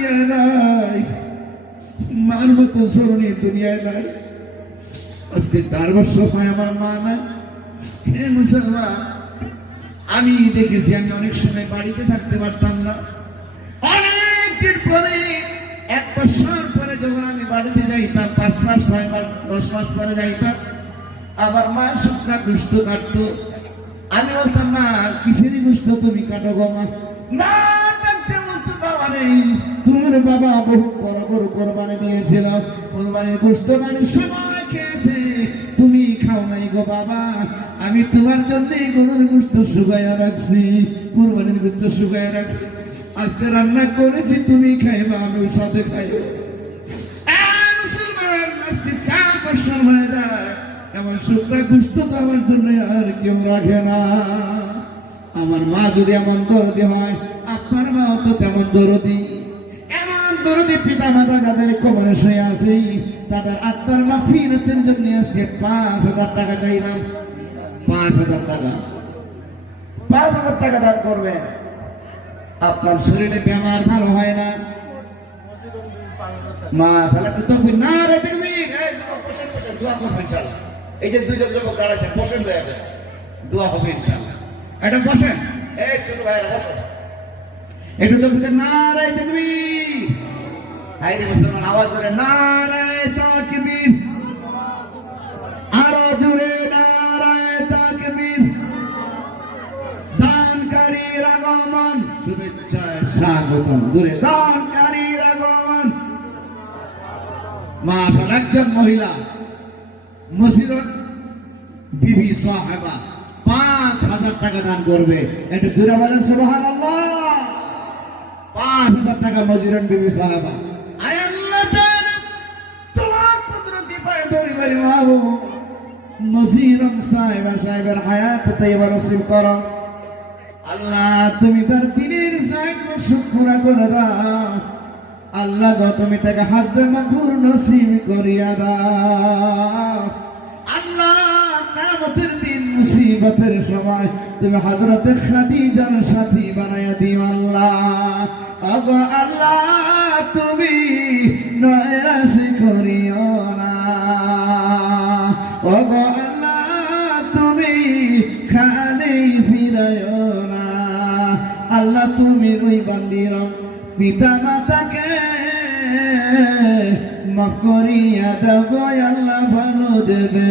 দুনিয়ায় নাই, মার মতো সরণী দুনিয়ায় নাই। আজকে 4 বছর হয় আমার মা নাই। হে মুসলমান, আমি দেখেছি আমি অনেক সময় বাড়িতে থাকতে পারতাম না। অনেকদিন পরে 1 বছর পরে যখন আমি বাড়িতে যাইতাম, 5 মাস 6 মাস 10 মাস পরে যাইতাম, আবার মা শুকনা গুস্ত কাটতো। আমি বলতাম, মা কিসেরই গুস্ত তুমি কাটো গো মা? মা ডাকতে বলতো, বাবা নেই, তোমার বাবা বহু বড় বড় কোরবানি দিয়েছিল, কোরবানির গুস্ত মানে সময় খেয়েছে, তুমি খাও নাই গো বাবা, আমি তোমার জন্য গরুর গুস্ত শুকাইয়া রাখছি, কোরবানির গুস্ত শুকাইয়া রাখছি, আজকে রান্না করেছি, তুমি খাইবা, আমি সাথে খাইব। আজকে 4 বছর হয়ে যায়, আমার শুকনা গুস্ত তো আমার জন্য আর কেউ রাখে না। আমার মা যদি এমন দরদি হয়, আপনার মাও তো তেমন দরদি। এমন দরদি পিতা মাতা যাদের কবরে শুয়ে আছে, তাদের আত্মার মাগফিরাতের জন্য আজকে 5,000 টাকা চাইলাম। 5,000 টাকা, 5,000 টাকা দান করবেন। আপনার শরীরে বেমার ভালো হয় না, মা সালা তো না রে দেখবি, দোয়া করবেন ইনশাআল্লাহ। এই যে 2 জন যুবক দাঁড়াচ্ছেন, বসেন, দয়া করে দোয়া হবে ইনশাআল্লাহ। এটা বসেন, এই ছোট ভাইরা বসেন, একটু তো বুঝে নারায়ে তাকবীর। আইরে মুসলমান, আওয়াজ করে নারায়ে তাকবীর, আরো জোরে নারায়ে তাকবীর। দানকারীর আগমন, শুভেচ্ছায় স্বাগতম, জোরে দানকারীর আগমন। মাশাআল্লাহ, একজন মহিলা মসজিদ বিবি সাহেবা 5,000 টাকা দান করবে। একটু জোরে বলেন সুবহানাল্লাহ। 5,000 টাকা মসজিদ বিবি সাহেবা। আয় আল্লাহ তাআলা, তোমার কুদরতি পায়ে ধরে বলি, মাহবুব মসজিদ সাহেবের হায়াত তাইয়্যিবা নসিব করো আল্লাহ। তুমি তার দিনের চাইতে শুকরা করে দাও আল্লাহ গো, তুমি তাকে হজ্জে মাবরুর নসিব করিয়া দাও আল্লাহ। কিয়ামতের দিন মুসিবতের সময় তুমি হযরতে খাদিজার সাথী বানায়া দিও আল্লাহ। ওগো আল্লাহ, তুমি নয়রাশি করিও না। ওগো আল্লাহ, তুমি খালি ফিরাইও না আল্লাহ। তুমি ওই বান্দির পিতা মাতাকে মাফ করিয়া দাও গো আল্লাহ, ভালো দেবে।